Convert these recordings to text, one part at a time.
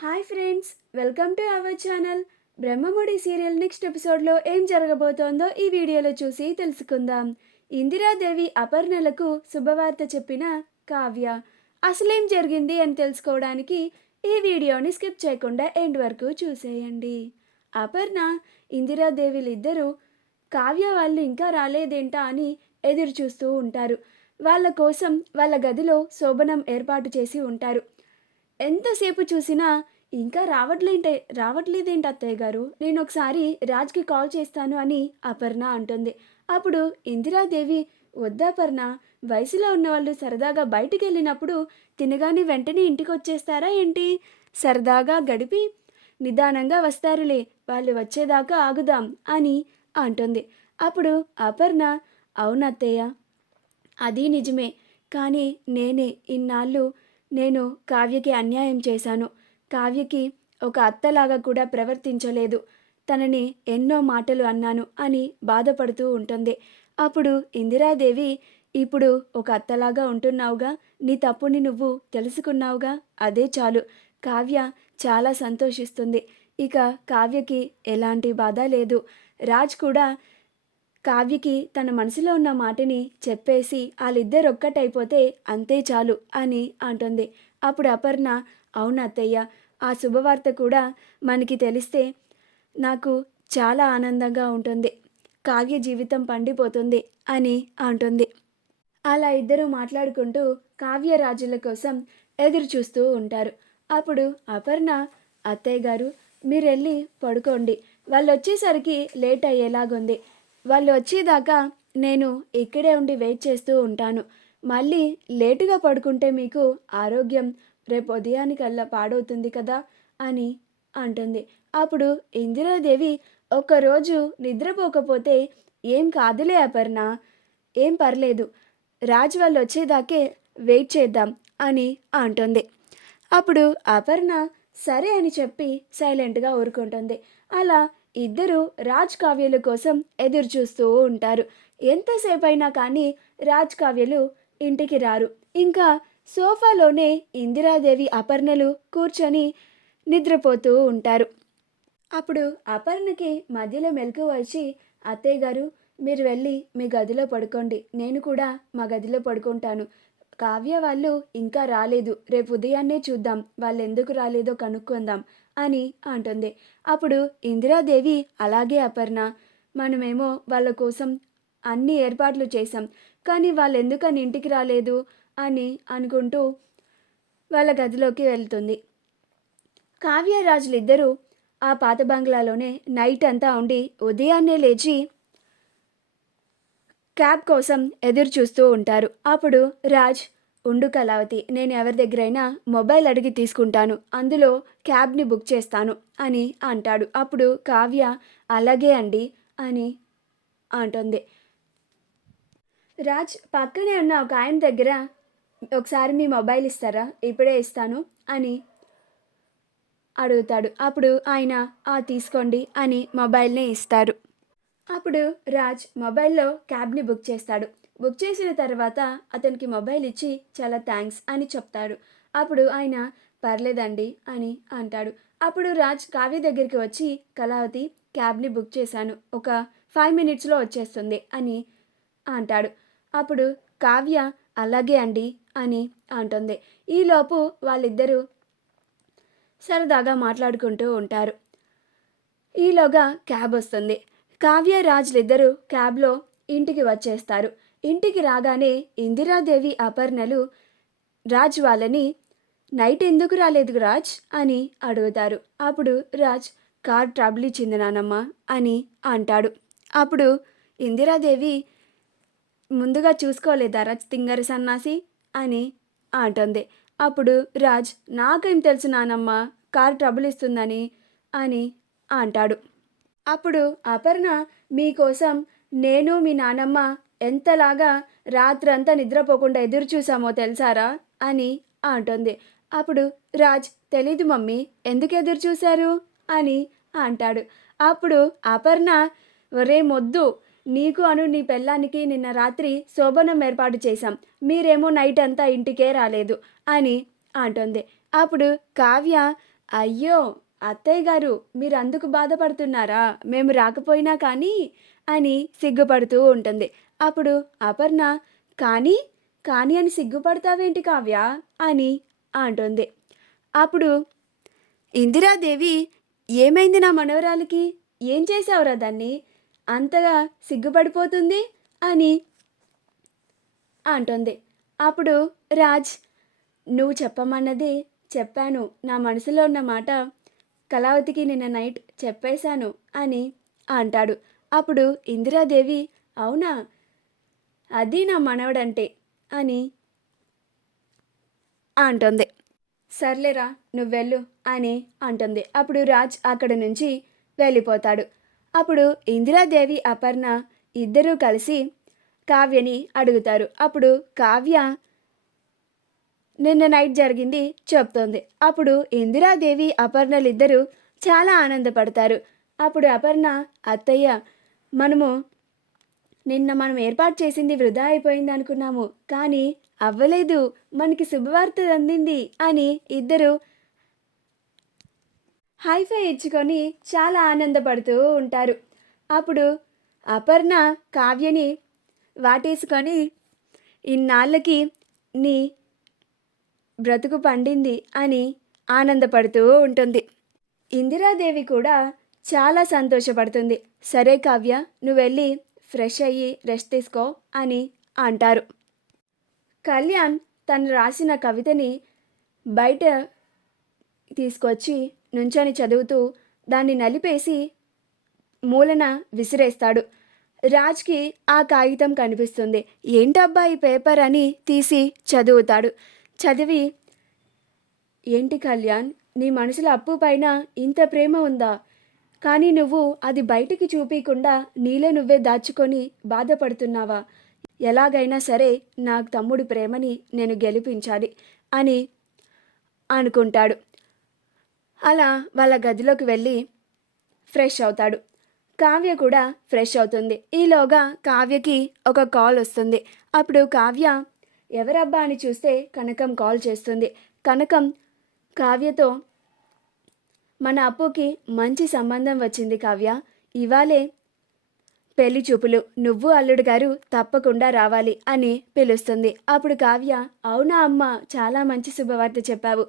Hi friends, welcome to our channel. Brahmamudi serial next ఎపిసోడ్లో ఏం జరగబోతోందో ఈ వీడియోలో చూసి తెలుసుకుందాం. ఇందిరాదేవి అపర్ణలకు శుభవార్త చెప్పిన కావ్య అసలేం జరిగింది అని తెలుసుకోవడానికి ఈ వీడియోని స్కిప్ చేయకుండా ఎండ్ వరకు చూసేయండి. అపర్ణ, ఇందిరాదేవిలిద్దరూ కావ్య వాళ్ళు ఇంకా రాలేదేంటా అని ఎదురు చూస్తూ ఉంటారు. వాళ్ళ కోసం వాళ్ళ గదిలో శోభనం ఏర్పాటు చేసి ఉంటారు. ఎంతసేపు చూసినా ఇంకా రావట్లేదేంటి అత్తయ్య గారు, నేను ఒకసారి రాజ్కి కాల్ చేస్తాను అని అపర్ణ అంటుంది. అప్పుడు ఇందిరాదేవి, వద్దపర్ణ, వయసులో ఉన్నవాళ్ళు సరదాగా బయటికి వెళ్ళినప్పుడు తినగానే వెంటనే ఇంటికి వచ్చేస్తారా ఏంటి? సరదాగా గడిపి నిదానంగా వస్తారులే, వాళ్ళు వచ్చేదాకా ఆగుదాం అని అంటుంది. అప్పుడు అపర్ణ, అవునత్తయ్య, అది నిజమే. కానీ ఇన్నాళ్ళు నేను కావ్యకి అన్యాయం చేశాను. కావ్యకి ఒక అత్తలాగా కూడా ప్రవర్తించలేదు. తనని ఎన్నో మాటలు అన్నాను అని బాధపడుతూ ఉంటుంది. అప్పుడు ఇందిరాదేవి, ఇప్పుడు ఒక అత్తలాగా ఉంటున్నావుగా, నీ తప్పుని నువ్వు తెలుసుకున్నావుగా, అదే చాలు. కావ్య చాలా సంతోషిస్తుంది. ఇక కావ్యకి ఎలాంటి బాధ లేదు. రాజ్ కూడా కావ్యకి తన మనసులో ఉన్న మాటని చెప్పేసి వాళ్ళిద్దరొక్కటైపోతే అంతే చాలు అని అంటుంది. అప్పుడు అపర్ణ, అవును అత్తయ్య, ఆ శుభవార్త కూడా మనకి తెలిస్తే నాకు చాలా ఆనందంగా ఉంటుంది. కావ్య జీవితం పండిపోతుంది అని అంటుంది. అలా ఇద్దరూ మాట్లాడుకుంటూ కావ్యరాజుల కోసం ఎదురు చూస్తూ ఉంటారు. అప్పుడు అపర్ణ, అత్తయ్య గారు, మీరు వెళ్ళి పడుకోండి, వాళ్ళు వచ్చేసరికి లేట్ అయ్యేలాగుంది. వాళ్ళు వచ్చేదాకా నేను ఇక్కడే ఉండి వెయిట్ చేస్తూ ఉంటాను. మళ్ళీ లేటుగా పడుకుంటే మీకు ఆరోగ్యం రేపు ఉదయానికల్లా పాడవుతుంది కదా అని అంటుంది. అప్పుడు ఇందిరాదేవి, ఒక్కరోజు నిద్రపోకపోతే ఏం కాదులే అపర్ణ, ఏం పర్లేదు, రాజు వాళ్ళు వచ్చేదాకే వెయిట్ చేద్దాం అని అంటుంది. అప్పుడు అపర్ణ సరే అని చెప్పి సైలెంట్గా ఊరుకుంటుంది. అలా ఇద్దరు రాజ్ కావ్యల కోసం ఎదురు చూస్తూ ఉంటారు. ఎంతసేపు అయినా కానీ రాజ్ కావ్యలు ఇంటికి రారు. ఇంకా సోఫాలోనే ఇందిరాదేవి అపర్ణలు కూర్చొని నిద్రపోతూ ఉంటారు. అప్పుడు అపర్ణకి మధ్యలో మెలకు వచ్చి, అత్తయ్య గారు, మీరు వెళ్ళి మీ గదిలో పడుకోండి, నేను కూడా మా గదిలో పడుకుంటాను. కావ్య వాళ్ళు ఇంకా రాలేదు, రేపు ఉదయాన్నే చూద్దాం, వాళ్ళు ఎందుకు రాలేదో కనుక్కుందాం అని అంటుంది. అప్పుడు ఇందిరాదేవి, అలాగే అపర్ణ, మనమేమో వాళ్ళ కోసం అన్ని ఏర్పాట్లు చేశాం, కానీ వాళ్ళు ఎందుకని ఇంటికి రాలేదు అని అనుకుంటూ వాళ్ళ గదిలోకి వెళ్తుంది. కావ్యరాజులిద్దరూ ఆ పాత బంగ్లాలోనే నైట్ అంతా ఉండి ఉదయాన్నే లేచి క్యాబ్ కోసం ఎదురు చూస్తూ ఉంటారు. అప్పుడు రాజ్, ఉండు కళావతి, నేను ఎవరి దగ్గరైనా మొబైల్ అడిగి తీసుకుంటాను, అందులో క్యాబ్ని బుక్ చేస్తాను అని అంటాడు. అప్పుడు కావ్య, అలాగే అండి అని అంటుంది. రాజ్ పక్కనే ఉన్న ఒక ఆయన దగ్గర, ఒకసారి మీ మొబైల్ ఇస్తారా, ఇప్పుడే ఇస్తాను అని అడుగుతాడు. అప్పుడు ఆయన, తీసుకోండి అని మొబైల్ని ఇస్తారు. అప్పుడు రాజ్ మొబైల్లో క్యాబ్ని బుక్ చేస్తాడు. బుక్ చేసిన తర్వాత అతనికి మొబైల్ ఇచ్చి చాలా థ్యాంక్స్ అని చెప్తాడు. అప్పుడు ఆయన, పర్లేదండి అని అంటాడు. అప్పుడు రాజ్ కావ్య దగ్గరికి వచ్చి, కళావతి, క్యాబ్ని బుక్ చేశాను, ఒక 5 మినిట్స్లో వచ్చేస్తుంది అని అంటాడు. అప్పుడు కావ్య, అలాగే అండి అని అంటుంది. ఈలోపు వాళ్ళిద్దరూ సరదాగా మాట్లాడుకుంటూ ఉంటారు. ఈలోగా క్యాబ్ వస్తుంది. కావ్య రాజ్లిద్దరూ క్యాబ్లో ఇంటికి వచ్చేస్తారు. ఇంటికి రాగానే ఇందిరాదేవి అపర్ణలు రాజ్ వాళ్ళని, నైట్ ఎందుకు రాలేదు రాజ్ అని అడుగుతారు. అప్పుడు రాజ్, కార్ ట్రబుల్ ఇచ్చింది నానమ్మ అని అంటాడు. అప్పుడు ఇందిరాదేవి, ముందుగా చూసుకోలేదా రాజ్, తింగర సన్నాసి అని అంటుంది. అప్పుడు రాజ్, నాకేం తెలుసు నానమ్మ, కార్ ట్రబుల్ ఇస్తుందని అని అంటాడు. అప్పుడు అపర్ణ, మీకోసం నేను మీ నానమ్మ ఎంతలాగా రాత్రంతా నిద్రపోకుండా ఎదురు చూసామో తెలుసారా అని అంటుంది. అప్పుడు రాజ్, తెలీదు మమ్మీ, ఎందుకు ఎదురు చూశారు అని అంటాడు. అప్పుడు అపర్ణ, ఒరే మొద్దు, నీకు నీ పెళ్ళానికి నిన్న రాత్రి శోభనం ఏర్పాటు చేశాం, మీరేమో నైట్ అంతా ఇంటికే రాలేదు అని అంటుంది. అప్పుడు కావ్య, అయ్యో! అత్తయ్య గారు మీరందుకు బాధపడుతున్నారా? మేము రాకపోయినా కానీ అని సిగ్గుపడుతూ ఉంటుంది. అప్పుడు అపర్ణ కానీ, కానీ అని సిగ్గుపడతావేంటి కావ్య అని అంటుంది. అప్పుడు ఇందిరాదేవి ఏమైంది నా మనవరాలికి? ఏం చేశావురా దాన్ని? అంతగా సిగ్గుపడిపోతుంది అని అంటుంది. అప్పుడు రాజ్ నువ్వు చెప్పమన్నది చెప్పాను. నా మనసులో ఉన్న మాట కళావతికి నిన్న నైట్ చెప్పేశాను అని అంటాడు. అప్పుడు ఇందిరాదేవి అవునా? అది నా మనవడంటే అని అంటుంది. సర్లేరా నువ్వెళ్ళు అని అంటుంది. అప్పుడు రాజ్ అక్కడి నుంచి వెళ్ళిపోతాడు. అప్పుడు ఇందిరాదేవి అపర్ణ ఇద్దరూ కలిసి కావ్యని అడుగుతారు. అప్పుడు కావ్య నిన్న నైట్ జరిగింది చెప్తోంది. అప్పుడు ఇందిరాదేవి అపర్ణలిద్దరూ చాలా ఆనందపడతారు. అప్పుడు అపర్ణ అత్తయ్య మనం ఏర్పాటు చేసింది వృధా అయిపోయింది అనుకున్నాము, కానీ అవ్వలేదు, మనకి శుభవార్త అందింది అని ఇద్దరు హైఫై ఇచ్చుకొని చాలా ఆనందపడుతూ ఉంటారు. అప్పుడు అపర్ణ కావ్యని వాటేసుకొని ఇన్నాళ్ళకి నీ బ్రతుకు పండింది అని ఆనందపడుతూ ఉంటుంది. ఇందిరాదేవి కూడా చాలా సంతోషపడుతుంది. సరే కావ్య నువ్వు వెళ్ళి ఫ్రెష్ అయ్యి రెస్ట్ తీసుకో అని అంటారు. కళ్యాణ్ తను రాసిన కవితని బయట తీసుకొచ్చి నుంచొని చదువుతూ దాన్ని నలిపేసి మూలన విసిరేస్తాడు. రాజ్కి ఆ కాగితం కనిపిస్తుంది. ఏంటబ్బా ఈ పేపర్ అని తీసి చదువుతాడు. చదివి ఏంటి కళ్యాణ్, నీ మనసులో అప్పు పైన ఇంత ప్రేమ ఉందా? కానీ నువ్వు అది బయటికి చూపించకుండా నీలో నువ్వే దాచుకొని బాధపడుతున్నావా? ఎలాగైనా సరే నా తమ్ముడి ప్రేమని నేను గెలిపించాలి అని అనుకుంటాడు. అలా వాళ్ళ గదిలోకి వెళ్ళి ఫ్రెష్ అవుతాడు. కావ్య కూడా ఫ్రెష్ అవుతుంది. ఈలోగా కావ్యకి ఒక కాల్ వస్తుంది. అప్పుడు కావ్య ఎవరబ్బా అని చూస్తే కనకం కాల్ చేస్తుంది. కనకం కావ్యతో మన అప్పుకి మంచి సంబంధం వచ్చింది కావ్య, ఇవాళే పెళ్లి చూపులు, నువ్వు అల్లుడు గారు తప్పకుండా రావాలి అని పిలుస్తుంది. అప్పుడు కావ్య అవునా అమ్మ, చాలా మంచి శుభవార్త చెప్పావు,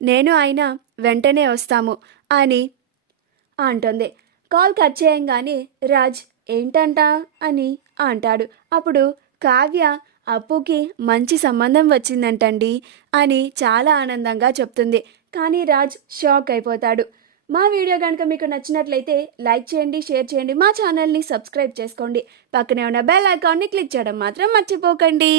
నేను ఆయన వెంటనే వస్తాము అని అంటుంది. కాల్ కట్ చేయంగానే రాజ్ ఏంటంట అని అంటాడు. అప్పుడు కావ్య అప్పుకి మంచి సంబంధం వచ్చిందంటండి అని చాలా ఆనందంగా చెప్తుంది. కానీ రాజ్ షాక్ అయిపోతాడు. మా వీడియో కనుక మీకు నచ్చినట్లయితే లైక్ చేయండి, షేర్ చేయండి, మా ఛానల్ని సబ్స్క్రైబ్ చేసుకోండి, పక్కనే ఉన్న బెల్ ఐకాన్ని క్లిక్ చేయడం మాత్రం మర్చిపోకండి.